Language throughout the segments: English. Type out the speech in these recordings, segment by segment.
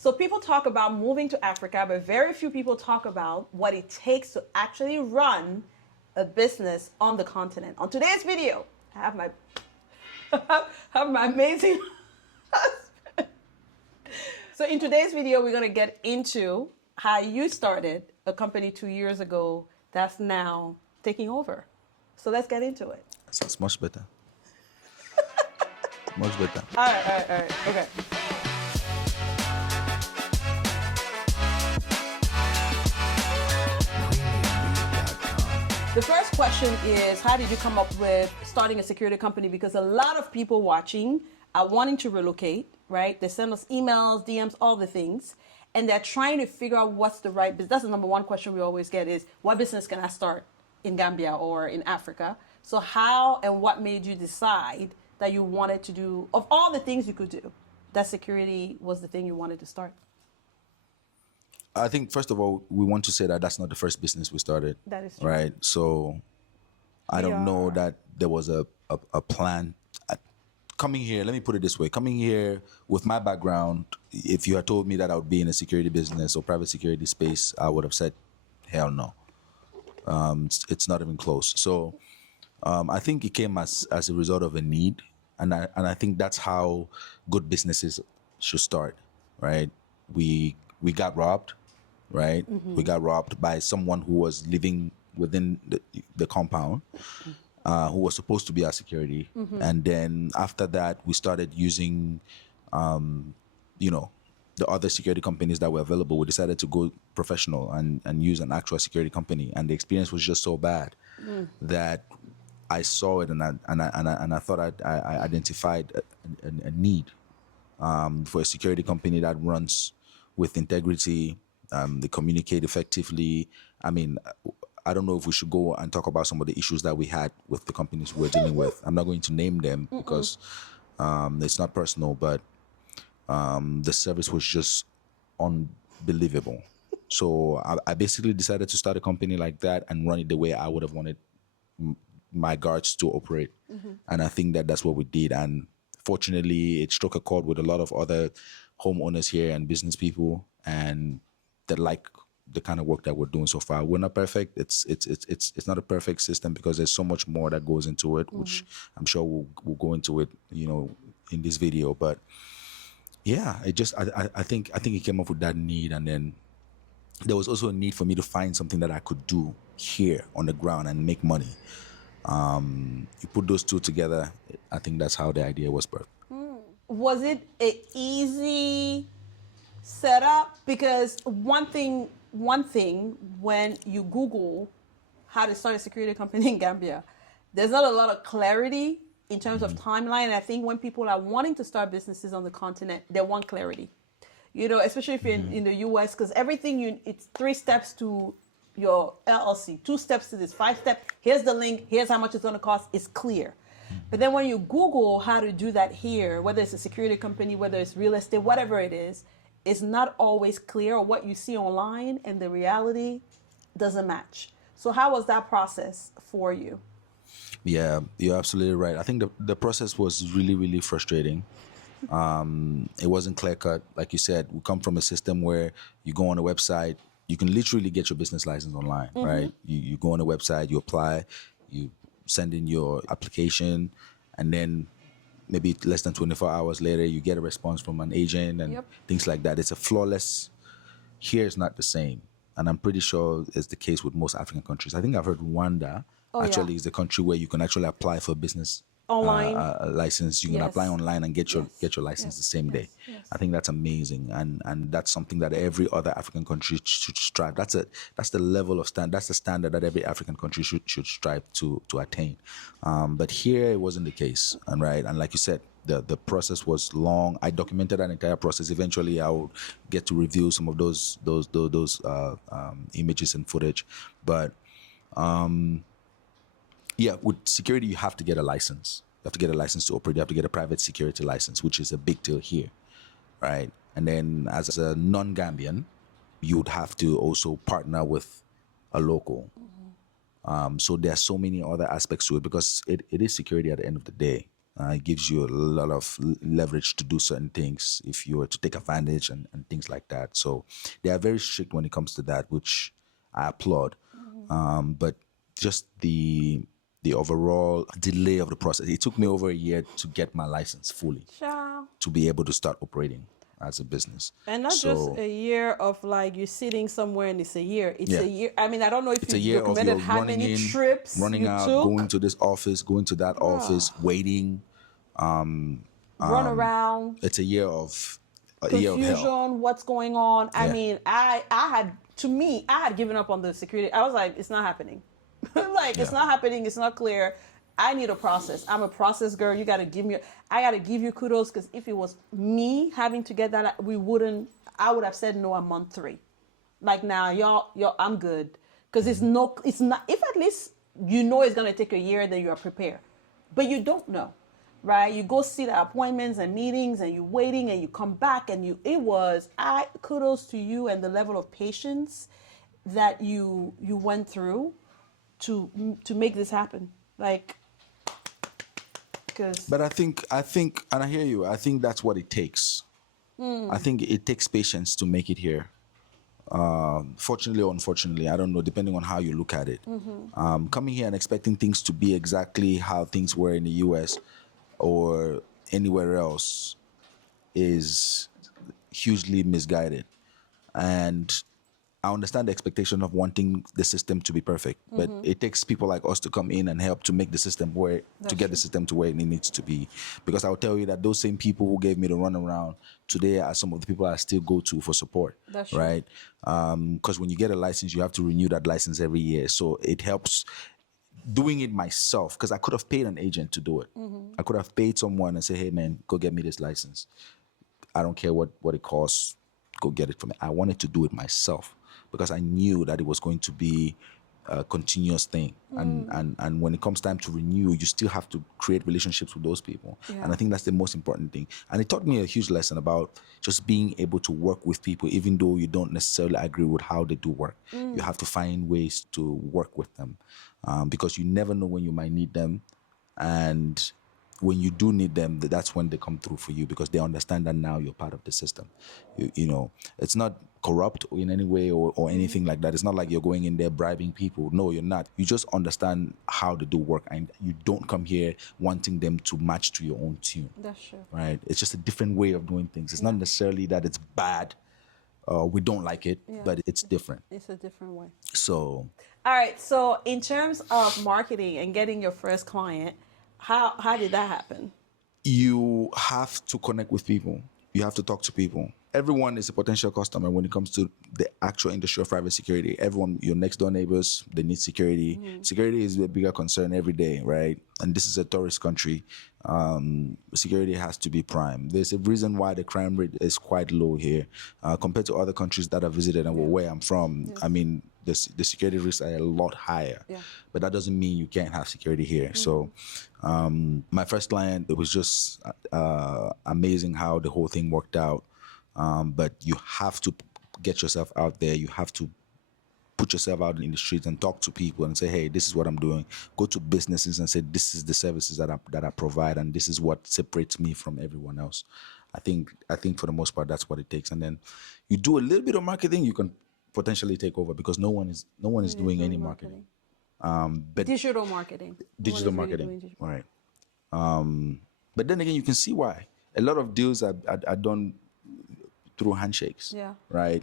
So people talk about moving to Africa, but very few people talk about what it takes to actually run a business on the continent. On today's video, I have my have my amazing husband. So in today's video, we're going to get into how you started a company 2 years ago that's now taking over. So let's get into it. Sounds much better. Much better. All right. Okay. The first question is, how did you come up with starting a security company? Because a lot of people watching are wanting to relocate, right? They send us emails, DMs, all the things, and they're trying to figure out what's the right business. That's the number one question we always get is, what business can I start in Gambia or in Africa? So how and what made you decide that you wanted to do, of all the things you could do, that security was the thing you wanted to start? I think, first of all, we want to say that that's not the first business we started. That is true. Right? So I don't know that there was a plan. Coming here, let me put it this way. Coming here with my background, if you had told me that I would be in a security business or private security space, I would have said, hell no. It's not even close. So I think it came as a result of a need. And I think that's how good businesses should start, right? We got robbed, right? Mm-hmm. We got robbed by someone who was living within the compound, who was supposed to be our security. Mm-hmm. And then after that, we started using, the other security companies that were available. We decided to go professional and use an actual security company. And the experience was just so bad that I saw it and I thought I identified a need for a security company that runs with integrity, they communicate effectively. I mean, I don't know if we should go and talk about some of the issues that we had with the companies we're dealing with. I'm not going to name them because it's not personal, but the service was just unbelievable. So I basically decided to start a company like that and run it the way I would have wanted my guards to operate. Mm-hmm. And I think that's what we did. And fortunately, it struck a chord with a lot of other homeowners here and business people, and that like the kind of work that we're doing so far. We're not perfect. It's not a perfect system because there's so much more that goes into it, which I'm sure we'll go into it, in this video. But yeah, I think it came up with that need, and then there was also a need for me to find something that I could do here on the ground and make money. You put those two together, I think that's how the idea was birthed. Was it an easy setup? Because one thing when you Google how to start a security company in Gambia, there's not a lot of clarity in terms of timeline. And I think when people are wanting to start businesses on the continent, they want clarity. Especially if you're in the US, because everything it's 3 steps to your LLC, 2 steps to this, 5 steps. Here's the link. Here's how much it's going to cost. It's clear. But then when you Google how to do that here, whether it's a security company, whether it's real estate, whatever it is, it's not always clear, or what you see online and the reality doesn't match. So how was that process for you? Yeah, you're absolutely right. I think the process was really, really frustrating. It wasn't clear cut. Like you said, we come from a system where you go on a website, you can literally get your business license online, right? You go on a website, you apply, you send in your application, and then maybe less than 24 hours later, you get a response from an agent and things like that. It's a flawless. Here it's not the same. And I'm pretty sure it's the case with most African countries. I think I've heard Rwanda is the country where you can actually apply for a business online license. You can apply online and get your license the same day. Yes. I think that's amazing, and that's something that every other African country should strive. That's the level of that's the standard that every African country should strive to attain. But here it wasn't the case, and like you said, the process was long. I documented that entire process. Eventually, I will get to review some of those images and footage, but. Yeah, with security, you have to get a license. You have to get a license to operate. You have to get a private security license, which is a big deal here, right? And then as a non-Gambian, you would have to also partner with a local. So there are so many other aspects to it because it is security at the end of the day. It gives you a lot of leverage to do certain things if you were to take advantage and things like that. So they are very strict when it comes to that, which I applaud. But just the overall delay of the process. It took me over a year to get my license fully Ciao. to be able to start operating as a business. And not just a year of like you're sitting somewhere and it's a year. It's Yeah. a year. I mean, I don't know if It's a you year of documented your how running many in, trips running you out, took. going to this office, going to that office, waiting. Run around. It's a year of hell. Confusion, what's going on. I Yeah. mean, I had given up on the security. I was like, it's not happening. It's not happening. It's not clear. I need a process. I'm a process girl. I got to give you kudos, because if it was me having to get that, I would have said no on month 3. Like, now, y'all, I'm good. Because it's not, if at least you know it's going to take a year, then you are prepared. But you don't know, right? You go see the appointments and meetings and you're waiting and you come back and kudos to you and the level of patience that you went through to make this happen. Like, But I think, and I hear you. I think that's what it takes. I think it takes patience to make it here. Fortunately or unfortunately, I don't know, depending on how you look at it. Coming here and expecting things to be exactly how things were in the US or anywhere else is hugely misguided. And I understand the expectation of wanting the system to be perfect, but it takes people like us to come in and help to make the system the system to where it needs to be. Because I'll tell you that those same people who gave me the runaround today are some of the people I still go to for support. That's true. Right? Because when you get a license, you have to renew that license every year. So it helps doing it myself, because I could have paid an agent to do it. I could have paid someone and say, hey man, go get me this license. I don't care what it costs. Go get it for me. I wanted to do it myself because I knew that it was going to be a continuous thing. And when it comes time to renew, you still have to create relationships with those people. Yeah. And I think that's the most important thing. And it taught me a huge lesson about just being able to work with people, even though you don't necessarily agree with how they do work. You have to find ways to work with them, because you never know when you might need them. And when you do need them, that's when they come through for you, because they understand that now you're part of the system. You know, it's not corrupt in any way or anything like that. It's not like you're going in there bribing people. No, you're not. You just understand how to do work, and you don't come here wanting them to match to your own tune. That's true. Right? It's just a different way of doing things. It's not necessarily that it's bad. We don't like it, but it's different. It's a different way. So, all right. So in terms of marketing and getting your first client, how did that happen? You have to connect with people. You have to talk to people. Everyone is a potential customer when it comes to the actual industry of private security. Everyone, your next door neighbors, they need security. Security is a bigger concern every day, right? And this is a tourist country. Security has to be prime. There's a reason why the crime rate is quite low here compared to other countries that I've visited and where I'm from. Yes. I mean, the security risks are a lot higher, but that doesn't mean you can't have security here. So my first client, it was just amazing how the whole thing worked out. But you have to get yourself out there. You have to put yourself out in the streets and talk to people and say, hey, this is what I'm doing. Go to businesses and say, this is the services that I provide, and this is what separates me from everyone else. I think for the most part, that's what it takes. And then you do a little bit of marketing, you can potentially take over, because no one is doing any marketing. But digital marketing. Really right. But then again, you can see why. A lot of deals are done through handshakes. Yeah. Right?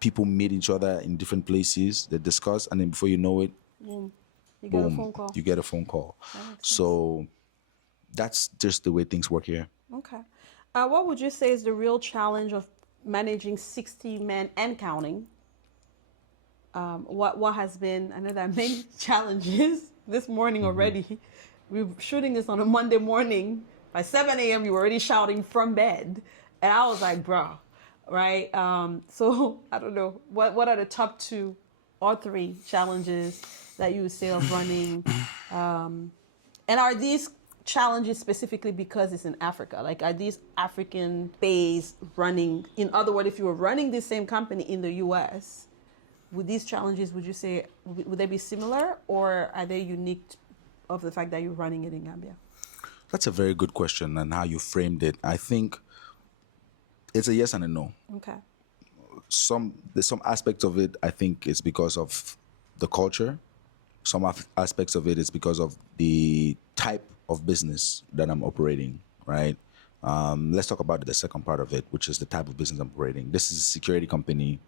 People meet each other in different places, they discuss, and then before you know it, boom, you get a phone call. You get a phone call. So that's just the way things work here. Okay. What would you say is the real challenge of managing 60 men and counting? What has been, I know there are many challenges this morning already. We're shooting this on a Monday morning. By 7 a.m., you were already shouting from bed. And I was like, bro, right? So I don't know. What are the top 2 or 3 challenges that you would say of running? And are these challenges specifically because it's in Africa? Like, are these African-based running? In other words, if you were running the same company in the U.S., would these challenges, would you say, would they be similar, or are they unique of the fact that you're running it in Gambia? That's a very good question, and how you framed it. I think it's a yes and a no. Okay. There's some aspects of it I think it's because of the culture. Some aspects of it is because of the type of business that I'm operating, right? Let's talk about the second part of it, which is the type of business I'm operating. This is a security company.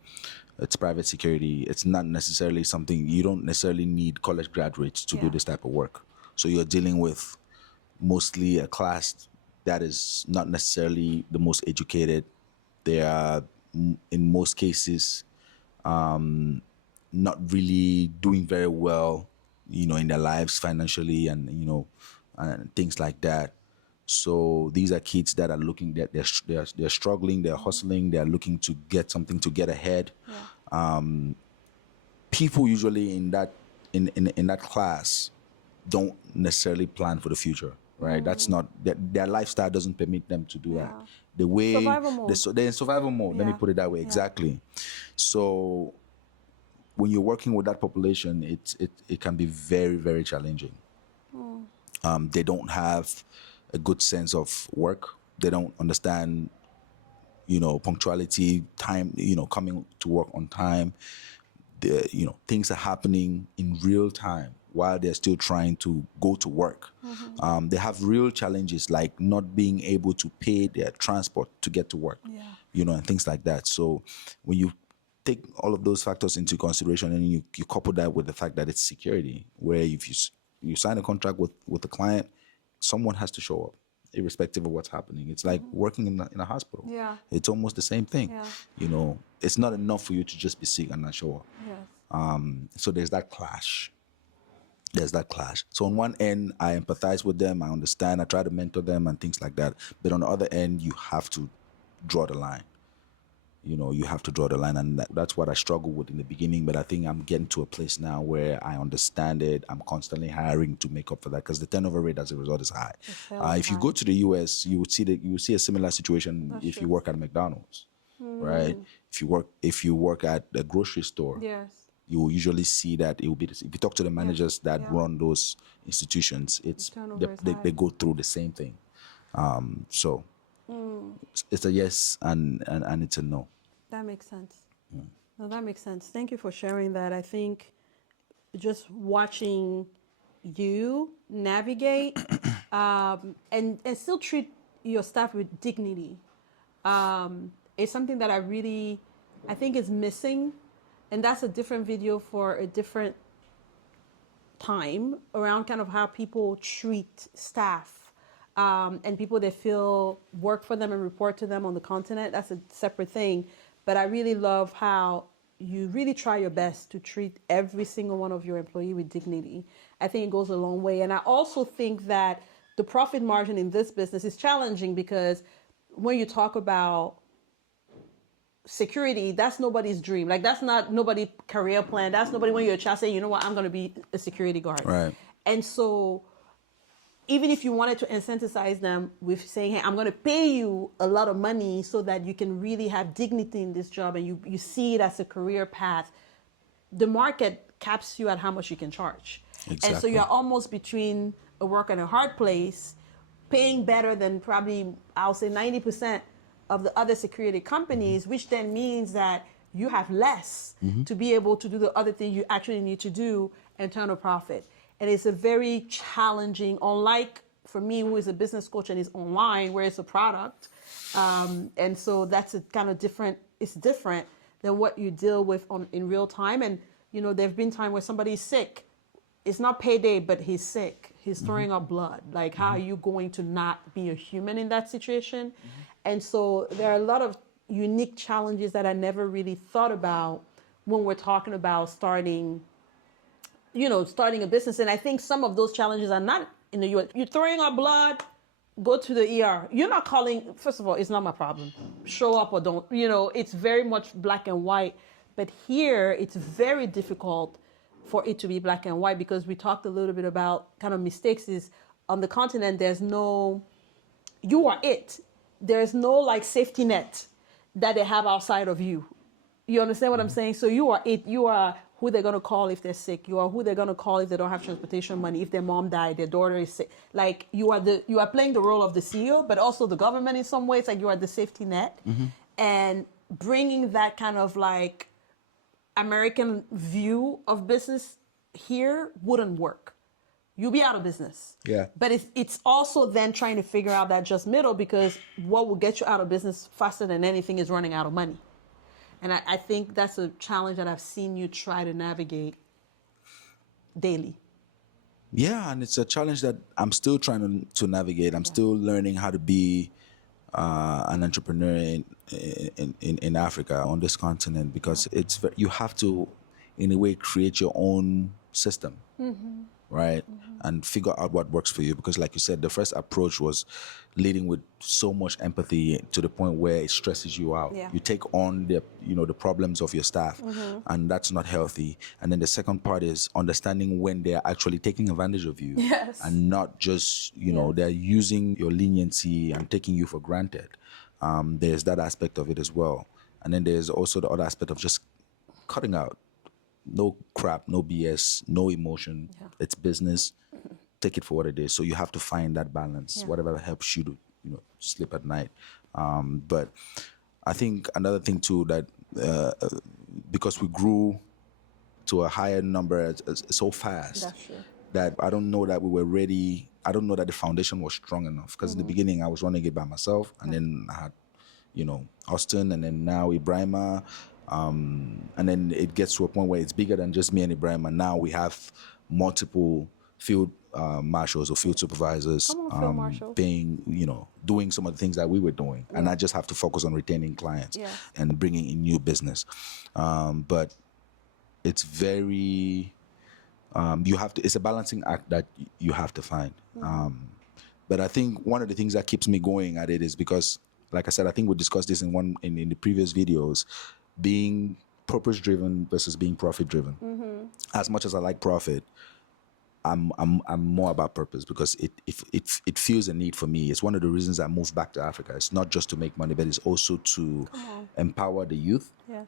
It's private security. It's not necessarily something, you don't necessarily need college graduates to do this type of work. So you're dealing with mostly a class that is not necessarily the most educated. They are, in most cases, not really doing very well, in their lives financially, and and things like that. So these are kids that are looking, that they're struggling, they're hustling, they're looking to get something to get ahead. People usually in that class don't necessarily plan for the future, right? That's not their lifestyle doesn't permit them to do that. The way Survival mode. they're in survival mode. Let me put it that way. Exactly. So when you're working with that population, it can be very, very challenging. They don't have a good sense of work. They don't understand, punctuality, time, coming to work on time. Things are happening in real time while they're still trying to go to work. They have real challenges, like not being able to pay their transport to get to work, and things like that. So when you take all of those factors into consideration, and you couple that with the fact that it's security, where if you sign a contract with the client, someone has to show up, irrespective of what's happening. It's like working in a hospital. Yeah. It's almost the same thing. Yeah. It's not enough for you to just be sick and not show up. Yes. So there's that clash. So on one end, I empathize with them, I understand, I try to mentor them and things like that. But on the other end, you have to draw the line. You have to draw the line, and that's what I struggled with in the beginning. But I think I'm getting to a place now where I understand it. I'm constantly hiring to make up for that, because the turnover rate as a result is high. If you go to the US, you would see a similar situation. That's if true. you work at McDonald's, right? If you work at a grocery store, Yes. you will usually see that it will be if you talk to the managers that run those institutions, turnover is they high. go through the same thing. So it's a yes and it's a no. That makes sense. No, that makes sense. Thank you for sharing that. I think just watching you navigate and still treat your staff with dignity is something that I think is missing. And that's a different video for a different time, around kind of how people treat staff and people that feel work for them and report to them on the continent. That's a separate thing. But I really love how you really try your best to treat every single one of your employee with dignity. I think it goes a long way. And I also think that the profit margin in this business is challenging, because when you talk about security, that's nobody's dream. Like, that's not nobody's career plan. That's nobody, when you're a child, saying, you know what, I'm going to be a security guard. Right. And so even if you wanted to incentivize them with saying, hey, I'm going to pay you a lot of money so that you can really have dignity in this job, and you see it as a career path, the market caps you at how much you can charge. Exactly. And so you're almost between a work and a hard place, paying better than probably, I'll say 90% of the other security companies, which then means that you have less to be able to do the other things you actually need to do and turn a profit. And it's a very challenging, unlike for me, who is a business coach and is online, where it's a product. And so that's a kind of different, it's different than what you deal with in real time. And, there have been times where somebody's sick. It's not payday, but he's sick. He's throwing up blood. Like, how are you going to not be a human in that situation? And so there are a lot of unique challenges that I never really thought about when we're talking about starting a business. And I think some of those challenges are not in the US. You're throwing up blood, go to the ER. You're not calling, first of all, it's not my problem. Show up or don't. It's very much black and white. But here, it's very difficult for it to be black and white, because we talked a little bit about kind of mistakes. Is on the continent, there's no, you are it. There's no like safety net that they have outside of you. You understand what I'm saying? So you are it. You are who they're gonna call if they're sick. You are who they're gonna call if they don't have transportation money. If their mom died, their daughter is sick. Like you are playing the role of the CEO, but also the government in some ways. Like you are the safety net, and bringing that kind of like American view of business here wouldn't work. You'll be out of business. Yeah. But it's also then trying to figure out that just middle, because what will get you out of business faster than anything is running out of money. And I think that's a challenge that I've seen you try to navigate daily. Yeah, and it's a challenge that I'm still trying to navigate. I'm still learning how to be an entrepreneur in Africa, on this continent, because you have to, in a way, create your own system, right? And figure out what works for you. Because like you said, the first approach was leading with so much empathy to the point where it stresses you out. Yeah. You take on the problems of your staff, and that's not healthy. And then the second part is understanding when they're actually taking advantage of you. Yes. And not just, they're using your leniency and taking you for granted. There's that aspect of it as well. And then there's also the other aspect of just cutting out. No crap, no BS, no emotion. Yeah. It's business. Take it for what it is. So you have to find that balance, whatever helps you to, sleep at night. But I think another thing too, that because we grew to a higher number so fast, That's true. that I don't know that we were ready. I don't know that the foundation was strong enough. Because in the beginning, I was running it by myself, and then I had, Austin, and then now Ibrahima. And then it gets to a point where it's bigger than just me and Ibrahim, and now we have multiple field marshals or field supervisors Field marshals. doing some of the things that we were doing. And I just have to focus on retaining clients and bringing in new business. But it's very, it's a balancing act that you have to find. But I think one of the things that keeps me going at it is because, like I said, I think we discussed this in the previous videos, being purpose-driven versus being profit-driven. As much as I like profit, I'm more about purpose, because it feels a need for me. It's one of the reasons I moved back to Africa. It's not just to make money, but it's also to empower the youth. Yes.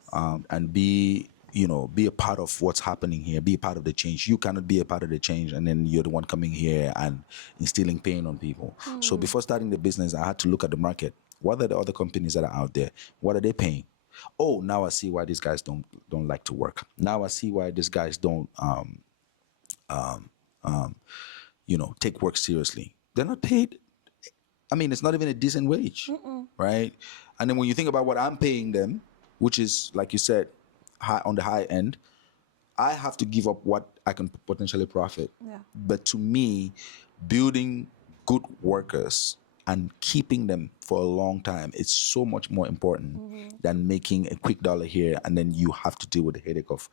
And be a part of what's happening here, be a part of the change. You cannot be a part of the change and then you're the one coming here and instilling pain on people. So before starting the business, I had to look at the market. What are the other companies that are out there? What are they paying? Oh, now I see why these guys don't like to work. Now I see why these guys don't take work seriously. They're not paid. I mean, it's not even a decent wage, right? And then when you think about what I'm paying them, which is, like you said, on the high end, I have to give up what I can potentially profit. Yeah. But to me, building good workers and keeping them for a long time is so much more important than making a quick dollar here, and then you have to deal with the headache of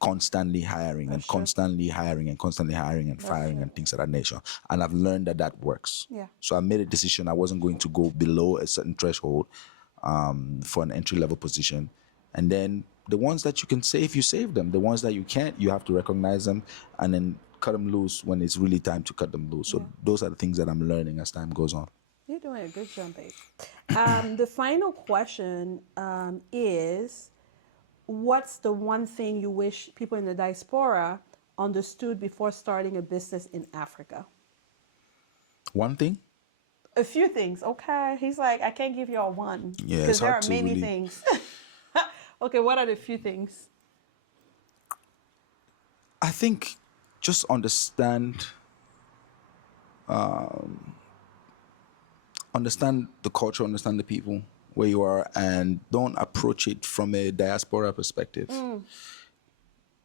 constantly hiring and constantly hiring and constantly hiring and firing and things of that nature. And I've learned that works. Yeah. So I made a decision I wasn't going to go below a certain threshold for an entry-level position. And then the ones that you can save, you save them. The ones that you can't, you have to recognize them and then cut them loose when it's really time to cut them loose. So those are the things that I'm learning as time goes on. You're doing a good job, babe. The final question is, what's the one thing you wish people in the diaspora understood before starting a business in Africa? One thing? A few things, okay? He's like, I can't give you all one. Yeah, because there are many things. Okay, what are the few things? I think just understand the culture, understand the people where you are, and don't approach it from a diaspora perspective.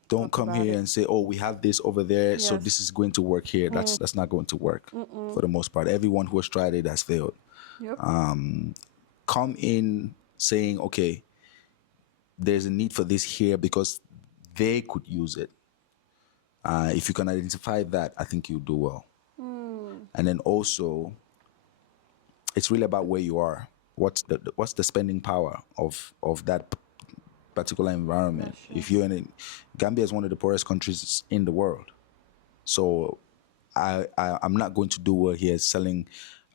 Don't come here and say, oh, we have this over there, so this is going to work here. That's not going to work for the most part. Everyone who has tried it has failed. Yep. Come in saying, okay, there's a need for this here because they could use it. If you can identify that, I think you'll do well. And then also, it's really about where you are. What's the spending power of that particular environment? If you're in Gambia is one of the poorest countries in the world. So I'm not going to do well here selling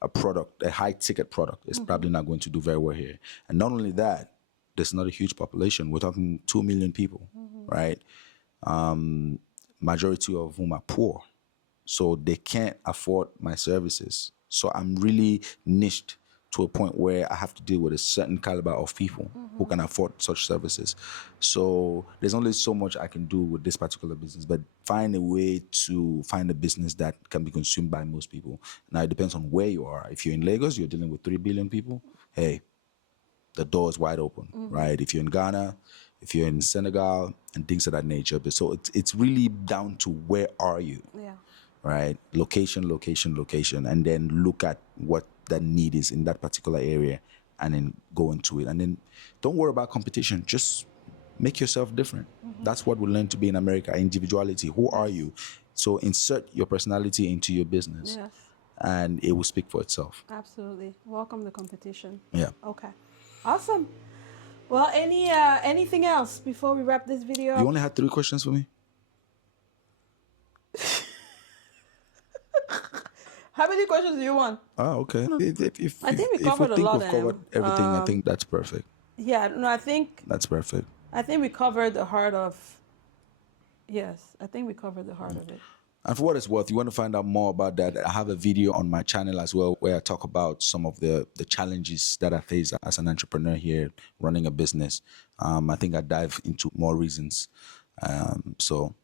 a product, a high ticket product. It's probably not going to do very well here. And not only that, there's not a huge population. We're talking 2 million people, right? majority of whom are poor, so they can't afford my services. So I'm really niched to a point where I have to deal with a certain caliber of people who can afford such services. So there's only so much I can do with this particular business, but find a way to find a business that can be consumed by most people. Now, it depends on where you are. If you're in Lagos, you're dealing with 3 billion people. Hey, the door is wide open, right? If you're in Ghana, if you're in Senegal, and things of that nature. But so it's really down to where are you, Yeah. right? Location, location, location, and then look at what that need is in that particular area, and then go into it. And then don't worry about competition. Just make yourself different. That's what we learn to be in America: individuality. Who are you? So insert your personality into your business, Yes. and it will speak for itself. Absolutely. Welcome the competition. Yeah. Okay. Awesome. Well, anything else before we wrap this video You up? only had 3 questions for me? How many questions do you want? Oh, okay. I think we If covered a think lot we've covered then. everything, I think that's perfect. Yeah, no, I think That's perfect. we covered the heart of. Yes, I think we covered the heart of it. And for what it's worth, you want to find out more about that, I have a video on my channel as well where I talk about some of the challenges that I face as an entrepreneur here running a business. I think I dive into more reasons. So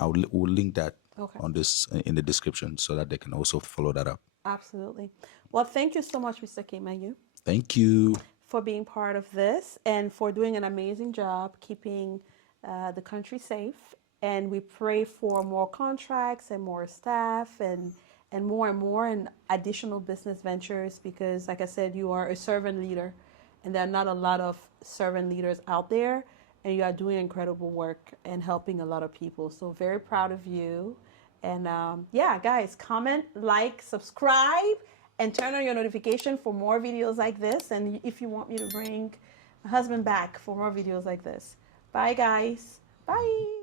we'll link that Okay. on this in the description so that they can also follow that up. Absolutely. Well, thank you so much, Mr. Kimu, Thank you. for being part of this and for doing an amazing job keeping the country safe. And we pray for more contracts and more staff and more and additional business ventures because, like I said, you are a servant leader and there are not a lot of servant leaders out there, and you are doing incredible work and helping a lot of people. So very proud of you. And yeah, guys, comment, like, subscribe, and turn on your notification for more videos like this. And if you want me to bring my husband back for more videos like this. Bye, guys. Bye.